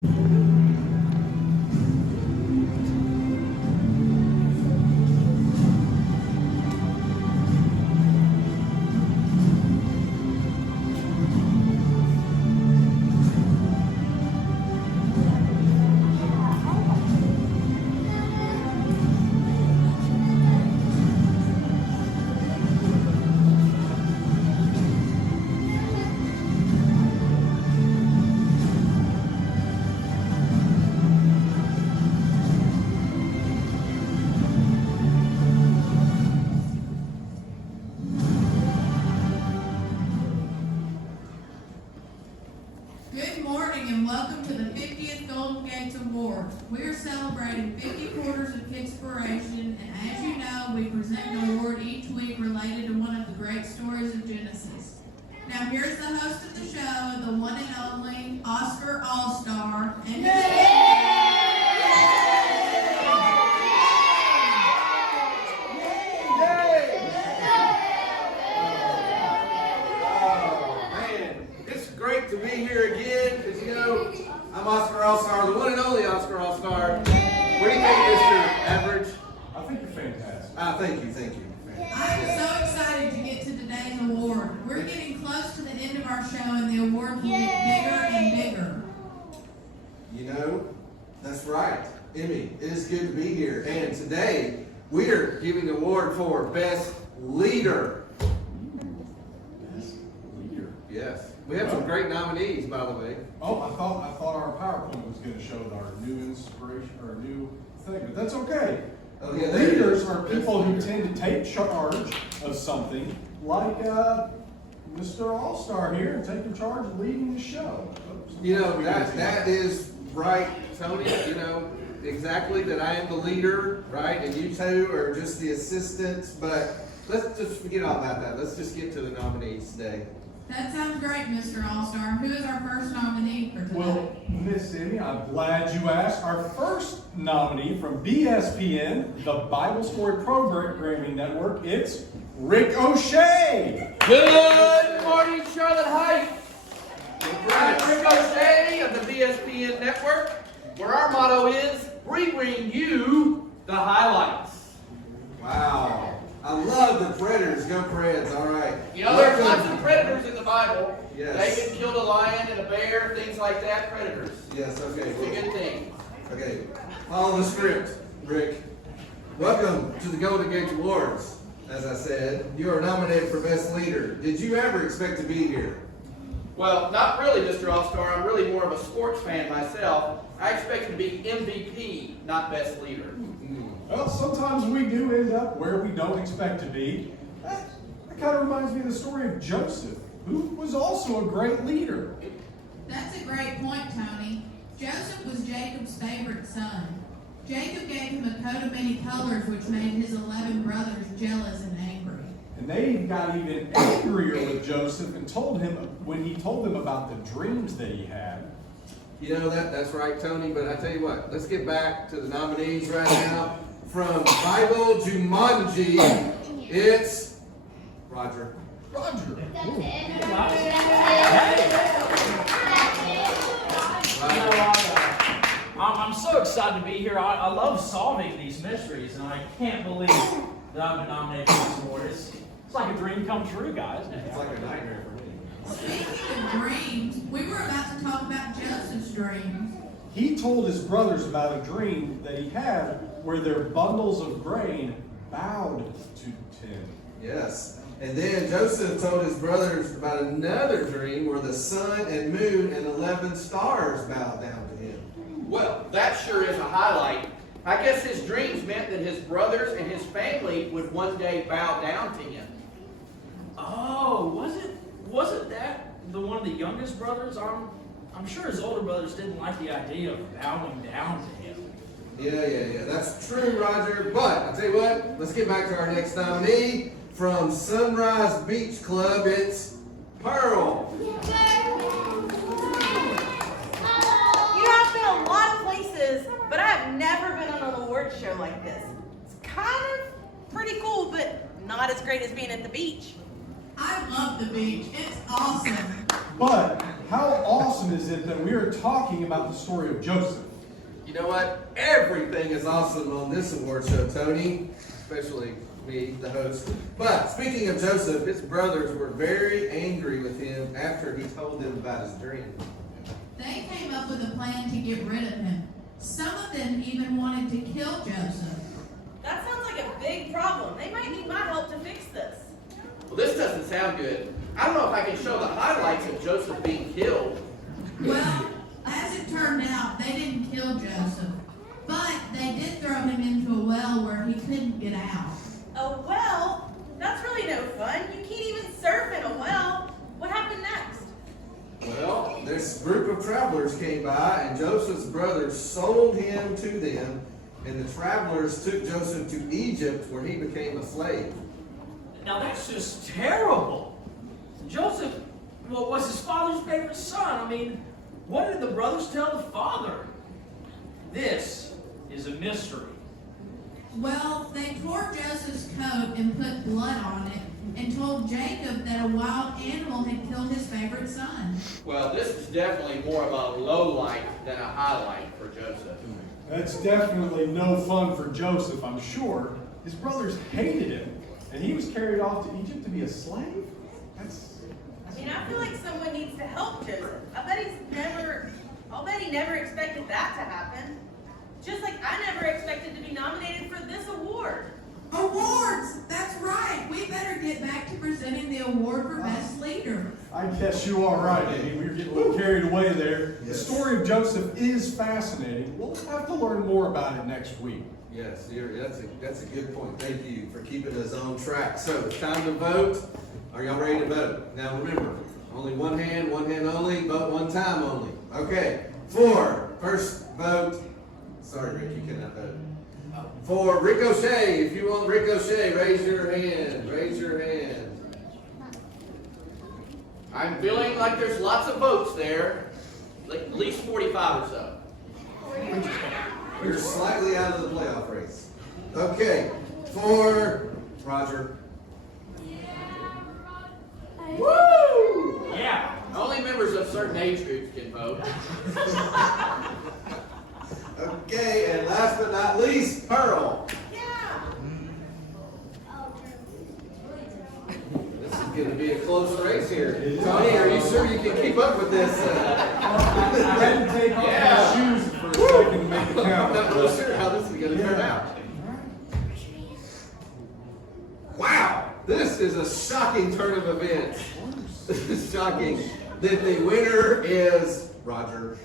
Good morning and welcome to the 50th Golden Gates Award. We are celebrating 50 quarters of Kidspiration, and as you know, we present an award each week related to one of the great stories of Genesis. Now here's the host of the show, the one and only Oscar All-Star, and to be here again, because you know, I'm Oscar All-Star, the one and only Oscar All-Star. What do you think, Mr. Average? I think you're fantastic. Thank you. I'm so excited to get to today's award. We're getting close to the end of our show and the award will get bigger and bigger. You know, that's right. Emmy, it is good to be here. And today, we are giving the award for Best Leader. Best leader. Yes. We have some great nominees, by the way. Oh, I thought our PowerPoint was going to show our new inspiration or new thing, but that's okay. Oh, yeah, Leaders are people who tend to take charge of something, like Mr. All-Star here, and taking charge of leading the show. You know, that is right, Tony. You know, exactly that I am the leader, right? And you two are just the assistants. But let's just forget all about that. Let's just get to the nominees today. That sounds great, Mr. All-Star. Who is our first nominee for today? Well, Miss Emmy, I'm glad you asked. Our first nominee from BSPN, the Bible Story Programming Network, it's Rick O'Shea. Good morning, Charlotte Heights. I'm Rick O'Shea of the BSPN Network, where our motto is, we bring you the highlights. Wow. I love the Predators. Go Preds. All right. You know, there's lots of predators in the Bible. Yes. David killed a lion and a bear, things like that, predators. Yes, okay. It's a good thing. Okay. Follow the script, Rick. Welcome to the Golden Gate Awards. As I said, you are nominated for Best Leader. Did you ever expect to be here? Well, not really, Mr. All-Star. I'm really more of a sports fan myself. I expected to be MVP, not Best Leader. Well, sometimes we do end up where we don't expect to be. That kind of reminds me of the story of Joseph, who was also a great leader. That's a great point, Tony. Joseph was Jacob's favorite son. Jacob gave him a coat of many colors, which made his 11 brothers jealous and angry. And they got even angrier with Joseph and told him, when he told them about the dreams that he had. You know, that's right, Tony, but I tell you what, let's get back to the nominees right now. From Bible Jumanji, it's Roger. Roger. I'm so excited to be here. I love solving these mysteries, and I can't believe that I've been nominated for this award. It's like a dream come true, guys. It's like a nightmare for me. Speaking of dreams, we were about to talk about Joseph's dreams. He told his brothers about a dream that he had where their bundles of grain bowed to him. Yes. And then Joseph told his brothers about another dream where the sun and moon and 11 stars bowed down to him. Well, that sure is a highlight. I guess his dreams meant that his brothers and his family would one day bow down to him. Oh, wasn't that the one of the youngest brothers? I'm sure his older brothers didn't like the idea of bowing down to him. Yeah. That's true, Roger. But I'll tell you what, let's get back to our next nominee. From Sunrise Beach Club, it's Pearl. You know, I've been a lot of places, but I've never been on an award show like this. It's kind of pretty cool, but not as great as being at the beach. I love the beach. It's awesome. But how awesome is it that we are talking about the story of Joseph? You know what? Everything is awesome on this award show, Tony. Especially me, the host. But speaking of Joseph, his brothers were very angry with him after he told them about his dream. They came up with a plan to get rid of him. Some of them even wanted to kill Joseph. That sounds like a big problem. They might need my help to fix this. Well, this doesn't sound good. I don't know if I can show the highlights of Joseph being killed. Well, as it turned out, they didn't kill Joseph, but they did throw him into a well where he couldn't get out. A well? That's really no fun. You can't even surf in a well. What happened next? Well, this group of travelers came by, and Joseph's brothers sold him to them, and the travelers took Joseph to Egypt, where he became a slave. Now that's just terrible. Joseph was his father's favorite son. I mean, what did the brothers tell the father? This is a mystery. Well, they tore Joseph's coat and put blood on it and told Jacob that a wild animal had killed his favorite son. Well, this is definitely more of a low light than a highlight for Joseph. That's definitely no fun for Joseph, I'm sure. His brothers hated him, and he was carried off to Egypt to be a slave? I mean, I feel like someone needs to help Joseph. I'll bet he never expected that to happen. Just like I never expected to be nominated for this award. Awards! That's right. We better get back to presenting the award for Best Leader. I guess you are right, Amy. We were getting a little carried away there. The Yes. story of Joseph is fascinating. We'll have to learn more about it next week. Yes, that's a good point. Thank you for keeping us on track. So it's time to vote. Are y'all ready to vote? Now remember, only one hand only, vote one time only. Okay, for first vote. Sorry, Rick, you cannot vote. For Ricochet, if you want Ricochet, raise your hand. Raise your hand. I'm feeling like there's lots of votes there. Like at least 45 or so. You're slightly out of the playoff race. Okay, for Roger. Woo! Yeah. Only members of certain age groups can vote. Okay, and last but not least, Pearl. Yeah. This is going to be a close race here. Tony, are you sure you can keep up with this? I had to take off Yeah. my shoes for a second to make it I'm count. not really sure how this is going to turn out. Wow, this is a shocking turn of events. This is shocking that the winner is Roger.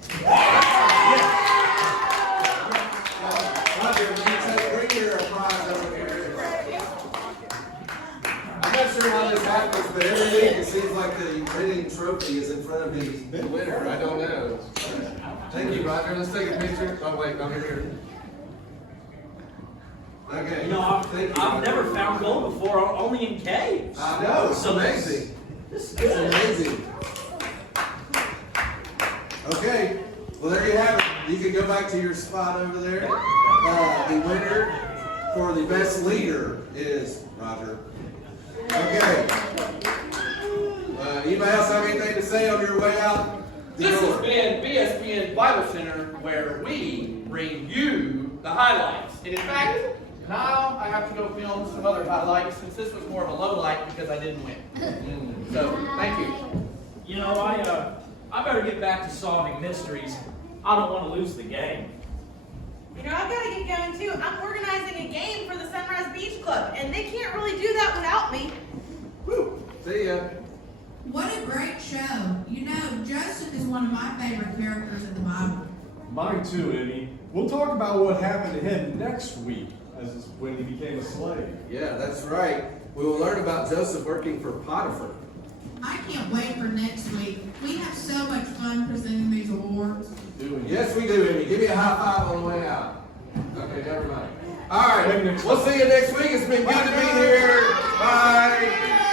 Roger, bring your prize over here. I'm not sure how this happens, but every week it seems like the winning trophy is in front of the winner. I don't know. Thank you, Roger. Let's take a picture. Oh, wait, over here. Okay. You know, Thank you, I've Roger. never found gold before, only in caves. I know, it's So this- amazing. This is It's good. amazing. Okay, well there you have it. You can go back to your spot over there. The winner for the best leader is Roger. Okay. Anybody else have anything to say on your way out? the This has door? been BSPN Bible Center, where we bring you the highlights. And in fact, now I have to go film some other highlights since this was more of a low light because I didn't win. So, thank you. You know, I better get back to solving mysteries. I don't want to lose the game. You know, I've got to get going too. I'm organizing a game for the Sunrise Beach Club, and they can't really do that without me. Woo. See ya. What a great show. You know, Joseph is one of my favorite characters in the Bible. Mine too, Emmy. We'll talk about what happened to him next week, as is when he became a slave. Yeah, that's right. We will learn about Joseph working for Potiphar. I can't wait for next week. We have so much fun presenting these awards. Yes, we do, Amy. Give me a high five on the way out. Okay, never mind. All Maybe right, next we'll see you next week. It's been good to be here. Bye.